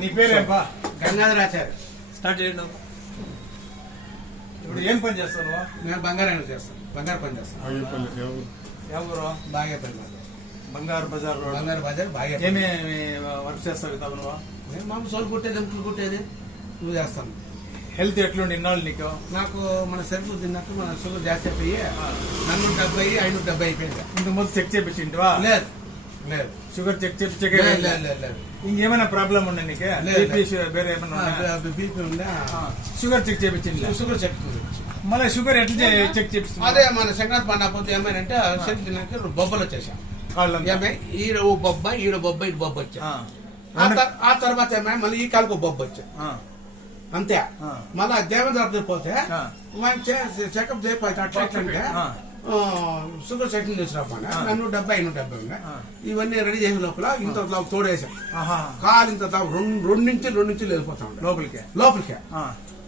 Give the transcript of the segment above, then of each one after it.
నీ పేరేంపా గంగాధరాచార్య స్టార్ట్ చేయండి ఇప్పుడు ఏం పని చేస్తావు? నేను బంగారం చేస్తాను. బంగారు పని చేస్తాను. ఎవరు? బాగా పని చేస్తాను. బంగారు బజార్ బంగారు బజార్ బాగా. ఏమేమి వర్క్ చేస్తావు ఇతావు నువ్వు నేను మామూలు సోలు కుట్టేది ఎంపులు కుట్టేది నువ్వు చేస్తాను. హెల్త్ ఎట్లుండి ఇన్నాళ్ళు నీకు? నాకు మన సరుకులు తిన్నట్టు మన షుగర్ జాస్తి అయిపోయి నన్ను డెబ్బై ఐదు డెబ్బై అయిపోయింది. ఇంతకు ముందు చెక్ చేపించింటివా? లేదు. లేదు. షుగర్ చెక్ చెక్ లేదు లేదు లేదు లేదు. ఇంకేమైనా ప్రాబ్లం ఉండే నీకు? బీపీ వేరే ఏమైనా? బీపీ ఉందా? Sugar check చేపించింది? షుగర్ చెప్తుంది మళ్ళీ షుగర్ ఎట్లా చెక్ చేపిస్తుంది? అదే మన సంక్రాంతి పండుగ పోతే ఏమైనా సరుకు తిన్నాక బొబ్బలు వచ్చేసాం. ఏమై? ఈడ ఓ బొబ్బ ఈడ బొబ్బ ఈడ బొబ్బ వచ్చా ఆ, ఆ తర్- ఆ తర్వాత ఏమై? మళ్ళీ ఈ కాలుకు బొబ్బ వచ్చా అంతే. మళ్ళా దేవేంద్ర పోతే. మంచి చెకప్ చేయకపోతే అట్లా అంటే షుగర్ సెటిల్ చేసినప్పుడు నన్ను డెబ్బై ఎన్నో డెబ్బై. ఇవన్నీ రెడీ చేసే లోపల ఇంత తోడేసాం కాలు ఇంత రెండు రెండు నుంచి రెండు నుంచి వెళ్ళిపోతా ఉంటాం లోపలికి? లోపలికి.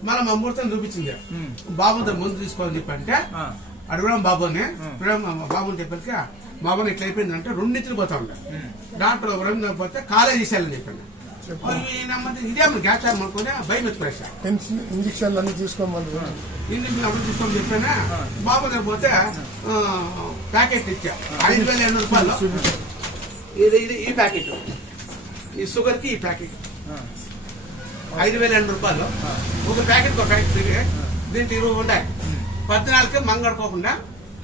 మా ముహూర్తం చూపించింది. బాబుతో ముందు తీసుకోవాలని చెప్పంటే అడగడం బాబుని. బాబుని చెప్పాక బాబుని ఇట్లా అయిపోయిందంటే రెండు పోతా ఉండే. డాక్టర్ రెండు పోతే కాలేజ్ తీసేయాలని చెప్పాను ఇదే గ్యాస్ అనుకుని భయం ఎత్తుకునేసా ఇంజక్షన్లు అన్ని తీసుకోమని ఇంజక్షన్ అప్పుడు తీసుకొని చెప్పానా బాబు దగ్గర పోతే ప్యాకెట్ ఇచ్చా ఐదు వేల ఎనిమిది రూపాయలు ఇది ఇది ఈ ప్యాకెట్ ఈ షుగర్కి ఈ ప్యాకెట్ ఐదు వేల ఎనిమిది రూపాయలు ఒక ప్యాకెట్ ఒక ప్యాకెట్ దీంట్లో ఇరవై ఉండాలి పద్నాలుగు మంగడుకోకుండా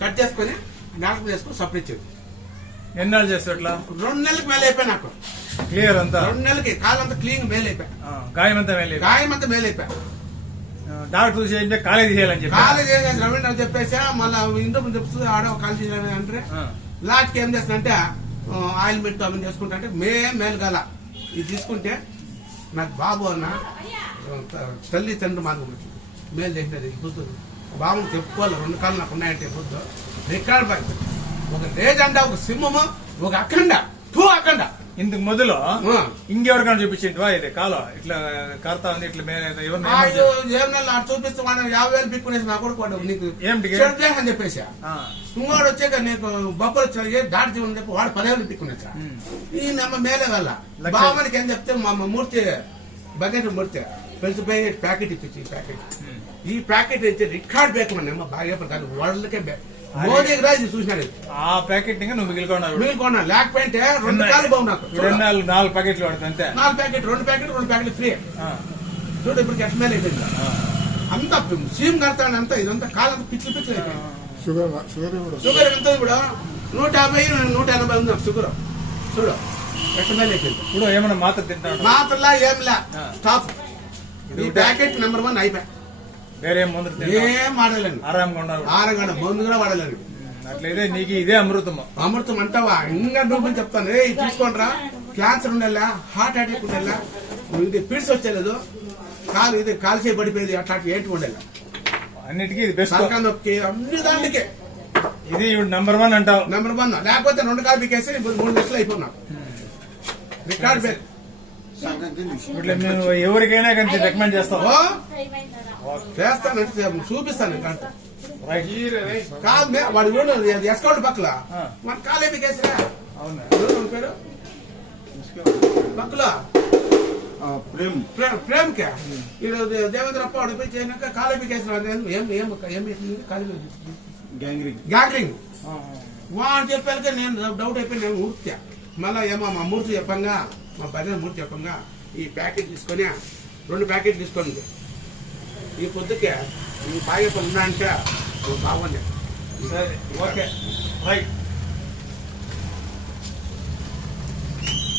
కట్ చేసుకొని నాలుగు చేసుకొని సప్లై ఇచ్చేది ఎన్నాళ్ళు చేస్తావు రెండు నెలలకు మేలు నాకు. క్లియర్ అంతా? రెండు నెలలకి కాలంతా క్లీన్ మేలు అయిపోయి. ఆ, గాయం అంతా వెళ్ళి గాయం అంతా మేలు అయిపోయి డాక్టర్ ఏంటంటే కాలేజ్ చేయాలని చెప్పి? కాలేజ్ చేసేసి రవీంద్ర చెప్పేసా మళ్ళీ ఇంట్లో ముందు చెప్తుంది ఆడ కాలేజ్ చేయాలని అంటే లాస్ట్ ఏం చేస్తానంటే ఆయిల్ పెట్టి అవన్నీ చేసుకుంటా అంటే మే మేలు గల ఇది తీసుకుంటే నాకు బాబు అన్న తల్లి తండ్రి వచ్చింది. మేలు చేసినది బుద్ధు బాబుని చెప్పుకోవాలి రెండు కాళ్ళు నాకు ఉన్నాయంటే బుద్ధు రికార్డ్ బాయ్ ఒక లేజెండా ఒక సింహము ఒక అఖండ టూ అఖండ. ఇంతకు మొదలు. ఇంకెవరికైనా చూపించింటివా ఇది కాలం ఇట్లా కారుతా ఉంది ఇట్లా మే- ఎవరిని చూపిస్తే యాభై వేలు పిక్కునేసి నా కొడుకు నీకు అని చెప్పేసి. ఆ, ఇంకోడు వచ్చాక నీకు బొబ్బలు వచ్చాయి దాడి జీవనం చెప్పి వాడు పదేళ్ళు పిక్కునేసా. ఈ నమ్మ మేలే వల్ల బామ్మనికి ఏం చెప్తే మా మూర్తి బకెట్ మూర్తి పెంచిపోయి ప్యాకెట్ ఇప్పించి ఈ ప్యాకెట్. ఈ ప్యాకెట్ ఇచ్చి రికార్డ్ బేక్ మన బాగా ప్రకారం వరల్డ్కే బేక్ మోదీ రా ఇది చూసినాడు. ఆ ప్యాకెట్ ఇంకా నువ్వు మిగిలికొన్నావు. మిగిలికొన్నా లేకపోతే రెండు కాలు బాగు నాకు ఎన్ని నాలుగు నాలుగు ప్యాకెట్లు పడుతుంది అంతే. నాలుగు ప్యాకెట్ రెండు ప్యాకెట్ రెండు ప్యాకెట్ ఫ్రీ. చూడు ఇప్పుడు ఎట్లా అయిపోయింది. అంత సీమ్ కడతాడు అంతా ఇదంతా కాలం పిచ్చి పిచ్చి అయిపోయింది. షుగర్ ఎంత ఇప్పుడు? నూట యాభై నూట ఎనభై ఉంది నాకు షుగర్ చూడు ఎట్లా అయిపోయింది. ఇప్పుడు ఏమైనా మాత్ర తింటాడు మాత్రలా ఏంలా. స్టాప్ ఈ ప్యాకెట్ నెంబర్ వన్ అయిపోయి వేరే మందులు ఏం వాడలేను. ఆరాంగా ఉన్నారు ఆరగంట మందు కూడా వాడలేను. అట్లయితే నీకు ఇదే అమృతము. అమృతం అంటావా ఇంకా నువ్వు చెప్తాను. ఏ తీసుకోండిరా. క్యాన్సర్ ఉండేలా హార్ట్ అటాక్ ఉండేలా ఇది పిడిసి వచ్చేలేదు. కాలు ఇది కాలు చేయి పడిపోయేది అట్లాంటి ఏంటి ఉండేలా. అన్నిటికీ ఇది బెస్ట్ నొక్కి అన్ని దాంట్లోకే. ఇది నంబర్ వన్ అంటావు. నెంబర్ వన్ లేకపోతే రెండు కాలు పీకేసి మూడు లక్షలు అయిపోయినా రికార్డ్ బేక్ ఇట్లా మేము ఎవరికైనా కానీ రికమెండ్ చేస్తాం ఓ చేస్తానంటే చూపిస్తాను కాదు మే- వాడు ఎస్కౌంట్ పక్కల. మన కాలే పీకేసిరా అవునా? ఎవరు వాడి పేరు? పక్కల. ప్రేమ్. ప్రేమ్ ప్రేమ్ కే ఈరోజు దేవేంద్ర అప్ప వాడు పోయి చేయనాక కాలే పీకేసిన ఏం ఏం గ్యాంగ్రింగ్ గ్యాగ్రింగ్ ఆ, వాడు చెప్పాక నేను డౌట్ అయిపోయి నేను మూర్తి మళ్ళా ఏమో మా మూర్తి చెప్పంగా మా భజన మూర్తి చెప్పంగా ఈ ప్యాకెట్ తీసుకొని రెండు ప్యాకెట్ తీసుకోండి ఈ పొద్దుకే ఈ పాయ ఉన్నా అంటే బాగుంది. సరే ఓకే. రైట్.